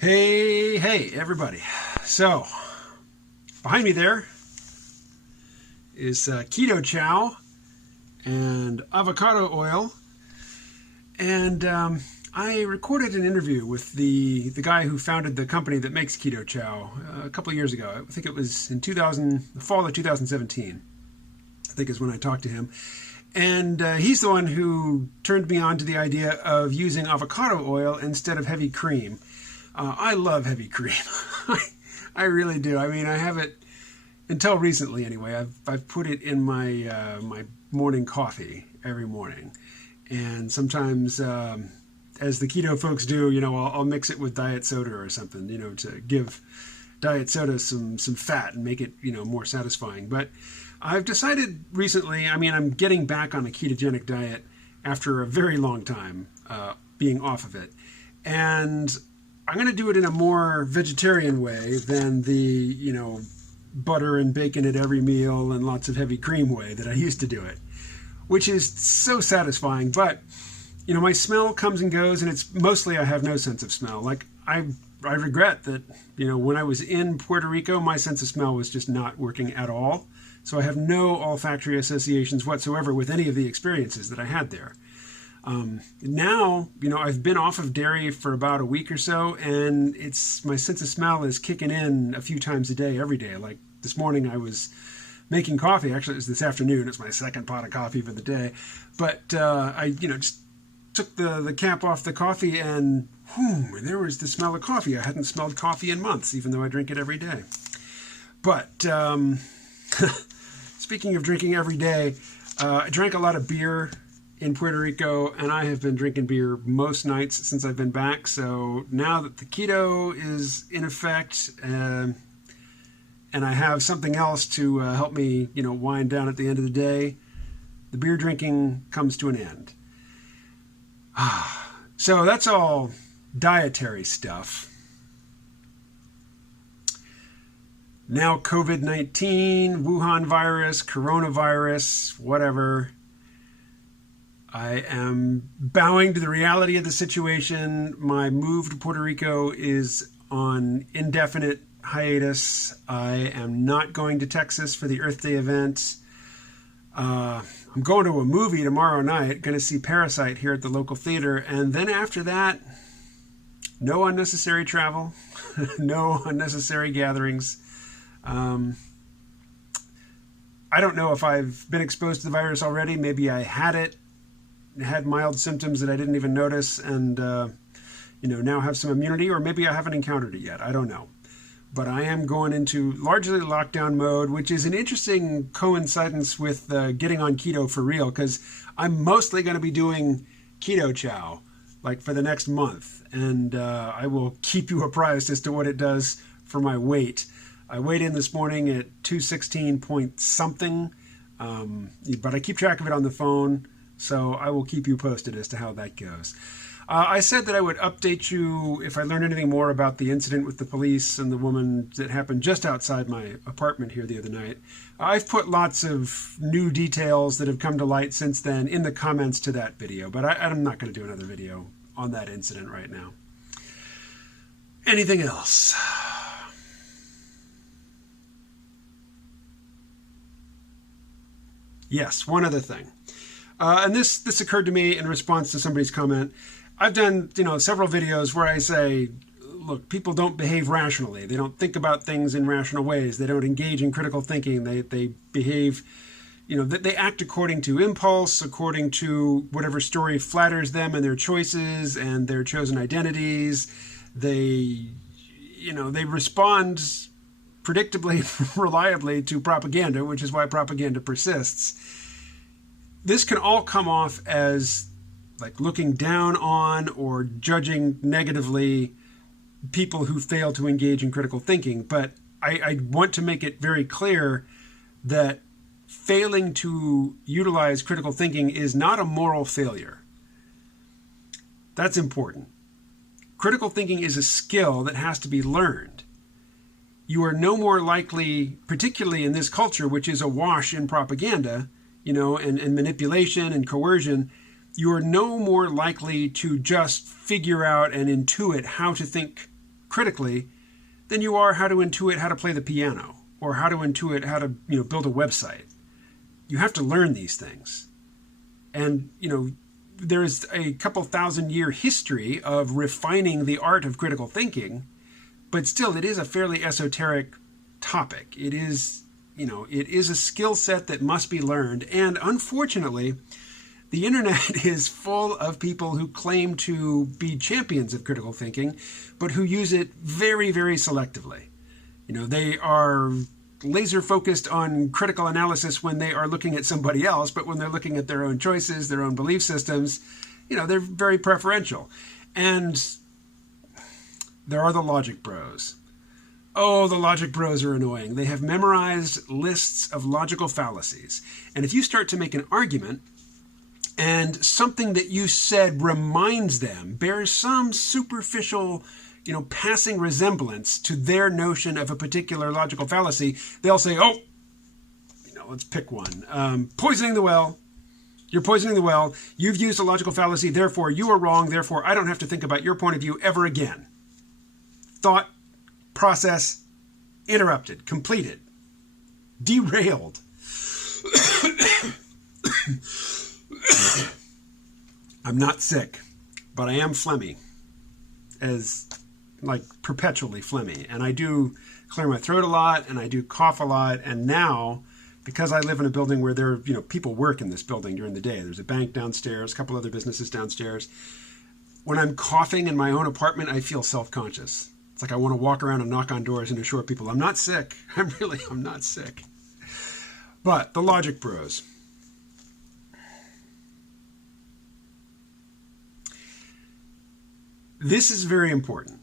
Hey, everybody. So, behind me there is keto chow and avocado oil. And I recorded an interview with the guy who founded the company that makes keto chow a couple of years ago. I think it was in the fall of 2017, I think is when I talked to him. And he's the one who turned me on to the idea of using avocado oil instead of heavy cream. I love heavy cream. I really do. I mean, I have it until recently anyway. I've put it in my my morning coffee every morning, and sometimes, as the keto folks do, I'll mix it with diet soda or something, to give diet soda some fat and make it more satisfying. But I've decided recently. I mean, I'm getting back on a ketogenic diet after a very long time being off of it, and I'm going to do it in a more vegetarian way than the, butter and bacon at every meal and lots of heavy cream way that I used to do it, which is so satisfying. But, my smell comes and goes, and it's mostly I have no sense of smell. Like, I regret that, when I was in Puerto Rico, my sense of smell was just not working at all. So I have no olfactory associations whatsoever with any of the experiences that I had there. Now, I've been off of dairy for about a week or so, and my sense of smell is kicking in a few times a day, every day. Like this morning I was making coffee. Actually, it was this afternoon. It's my second pot of coffee for the day. But, I, just took the cap off the coffee, and there was the smell of coffee. I hadn't smelled coffee in months, even though I drink it every day. But, speaking of drinking every day, I drank a lot of beer in Puerto Rico, and I have been drinking beer most nights since I've been back. So now that the keto is in effect, and I have something else to help me, wind down at the end of the day, the beer drinking comes to an end. So that's all dietary stuff. Now COVID-19, Wuhan virus, coronavirus, whatever. I am bowing to the reality of the situation. My move to Puerto Rico is on indefinite hiatus. I am not going to Texas for the Earth Day event. I'm going to a movie tomorrow night, going to see Parasite here at the local theater. And then after that, no unnecessary travel, no unnecessary gatherings. I don't know if I've been exposed to the virus already. Maybe I had mild symptoms that I didn't even notice, and now have some immunity, or maybe I haven't encountered it yet. I don't know. But I am going into largely lockdown mode, which is an interesting coincidence with getting on keto for real, because I'm mostly going to be doing keto chow like for the next month, and I will keep you apprised as to what it does for my weight. I weighed in this morning at 216 point something, but I keep track of it on the phone. So I will keep you posted as to how that goes. I said that I would update you if I learned anything more about the incident with the police and the woman that happened just outside my apartment here the other night. I've put lots of new details that have come to light since then in the comments to that video, but I'm not going to do another video on that incident right now. Anything else? Yes, one other thing. And this occurred to me in response to somebody's comment. I've done, several videos where I say, look, people don't behave rationally. They don't think about things in rational ways. They don't engage in critical thinking. They behave, they act according to impulse, according to whatever story flatters them and their choices and their chosen identities. They respond predictably, reliably to propaganda, which is why propaganda persists. This can all come off as like looking down on or judging negatively people who fail to engage in critical thinking. But I want to make it very clear that failing to utilize critical thinking is not a moral failure. That's important. Critical thinking is a skill that has to be learned. You are no more likely, particularly in this culture, which is awash in propaganda, and manipulation and coercion, you are no more likely to just figure out and intuit how to think critically than you are how to intuit how to play the piano or how to intuit how to, build a website. You have to learn these things. And, there's a couple thousand-year history of refining the art of critical thinking, but still it is a fairly esoteric topic. It is, it is a skill set that must be learned. And unfortunately, the internet is full of people who claim to be champions of critical thinking, but who use it very, very selectively. They are laser focused on critical analysis when they are looking at somebody else, but when they're looking at their own choices, their own belief systems, they're very preferential. And there are the logic bros. Oh, the logic bros are annoying. They have memorized lists of logical fallacies. And if you start to make an argument and something that you said reminds them, bears some superficial, passing resemblance to their notion of a particular logical fallacy, they'll say, oh, let's pick one. Poisoning the well. You're poisoning the well. You've used a logical fallacy. Therefore, you are wrong. Therefore, I don't have to think about your point of view ever again. Thought process interrupted, completed, derailed. I'm not sick, but I am phlegmy, perpetually phlegmy. And I do clear my throat a lot, and I do cough a lot. And now, because I live in a building where there, people work in this building during the day. There's a bank downstairs, a couple other businesses downstairs. When I'm coughing in my own apartment, I feel self-conscious. It's like I want to walk around and knock on doors and assure people I'm not sick. I'm not sick. But the logic bros. This is very important.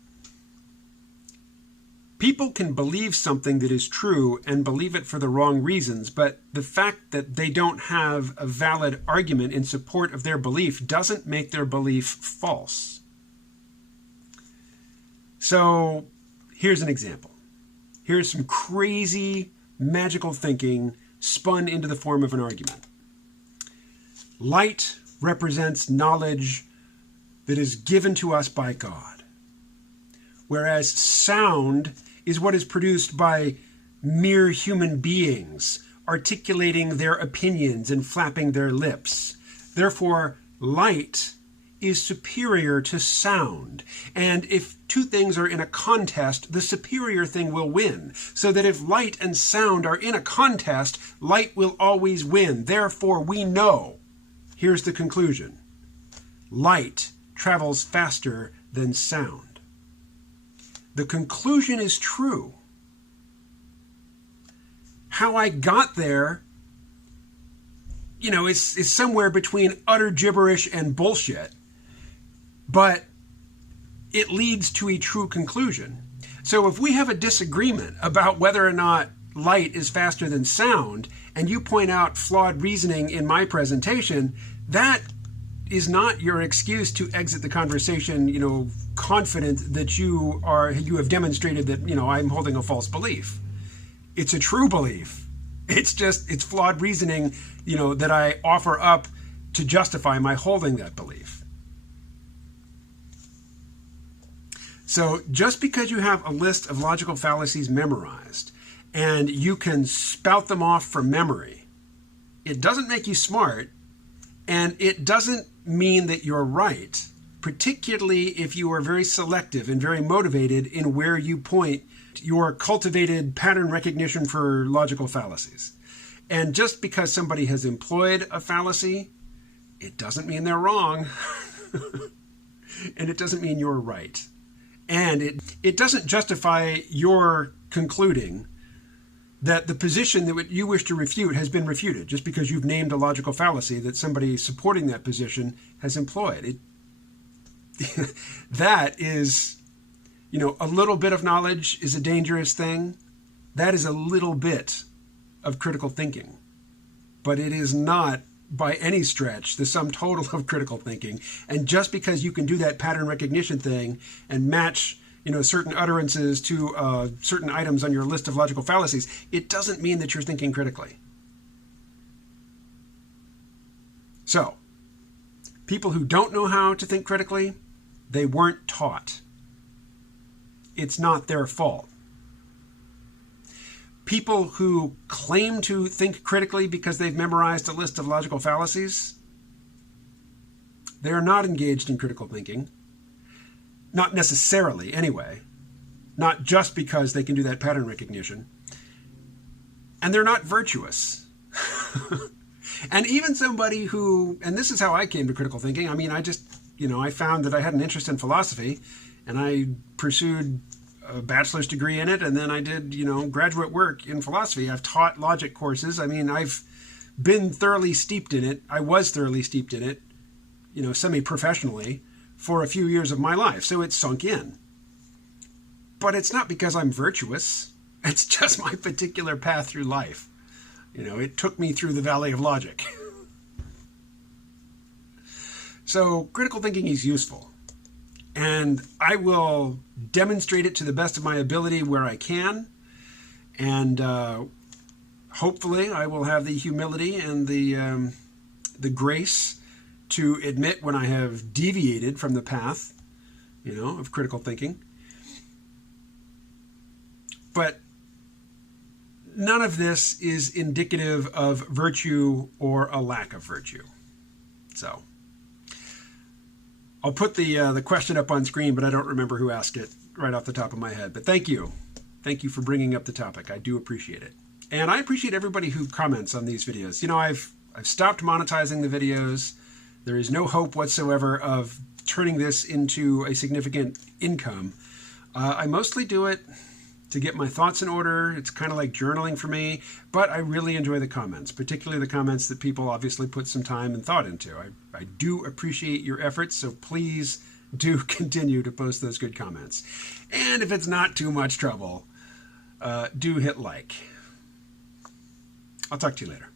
People can believe something that is true and believe it for the wrong reasons, but the fact that they don't have a valid argument in support of their belief doesn't make their belief false. So here's an example. Here's some crazy magical thinking spun into the form of an argument. Light represents knowledge that is given to us by God, whereas sound is what is produced by mere human beings articulating their opinions and flapping their lips. Therefore, light is superior to sound. And if two things are in a contest, the superior thing will win. So that if light and sound are in a contest, light will always win. Therefore, we know, here's the conclusion, light travels faster than sound. The conclusion is true. How I got there, is somewhere between utter gibberish and bullshit, but it leads to a true conclusion. So if we have a disagreement about whether or not light is faster than sound, and you point out flawed reasoning in my presentation, that is not your excuse to exit the conversation, confident that you have demonstrated that, I'm holding a false belief. It's a true belief. It's flawed reasoning, that I offer up to justify my holding that belief. So just because you have a list of logical fallacies memorized and you can spout them off from memory, it doesn't make you smart, and it doesn't mean that you're right, particularly if you are very selective and very motivated in where you point your cultivated pattern recognition for logical fallacies. And just because somebody has employed a fallacy, it doesn't mean they're wrong. And it doesn't mean you're right. And it doesn't justify your concluding that the position that you wish to refute has been refuted just because you've named a logical fallacy that somebody supporting that position has employed. That is, a little bit of knowledge is a dangerous thing. That is a little bit of critical thinking. But it is not, by any stretch, the sum total of critical thinking. And just because you can do that pattern recognition thing and match certain utterances to certain items on your list of logical fallacies, it doesn't mean that you're thinking critically. So, people who don't know how to think critically, they weren't taught. it's not their fault. People who claim to think critically because they've memorized a list of logical fallacies, they are not engaged in critical thinking. Not necessarily, anyway. Not just because they can do that pattern recognition. And they're not virtuous. And even somebody who, and this is how I came to critical thinking. I mean, I found that I had an interest in philosophy, and I pursued a bachelor's degree in it, and then I did, graduate work in philosophy. I've taught logic courses. I mean, I've been thoroughly steeped in it. I was thoroughly steeped in it, semi-professionally for a few years of my life. So it's sunk in. But it's not because I'm virtuous. It's just my particular path through life. It took me through the valley of logic. So critical thinking is useful. And I will demonstrate it to the best of my ability where I can. And hopefully I will have the humility and the grace to admit when I have deviated from the path, of critical thinking. But none of this is indicative of virtue or a lack of virtue. So I'll put the question up on screen, but I don't remember who asked it right off the top of my head. But thank you. Thank you for bringing up the topic. I do appreciate it. And I appreciate everybody who comments on these videos. I've stopped monetizing the videos. There is no hope whatsoever of turning this into a significant income. I mostly do it to get my thoughts in order. It's kind of like journaling for me, but I really enjoy the comments, particularly the comments that people obviously put some time and thought into. I do appreciate your efforts, so please do continue to post those good comments. And if it's not too much trouble, do hit like. I'll talk to you later.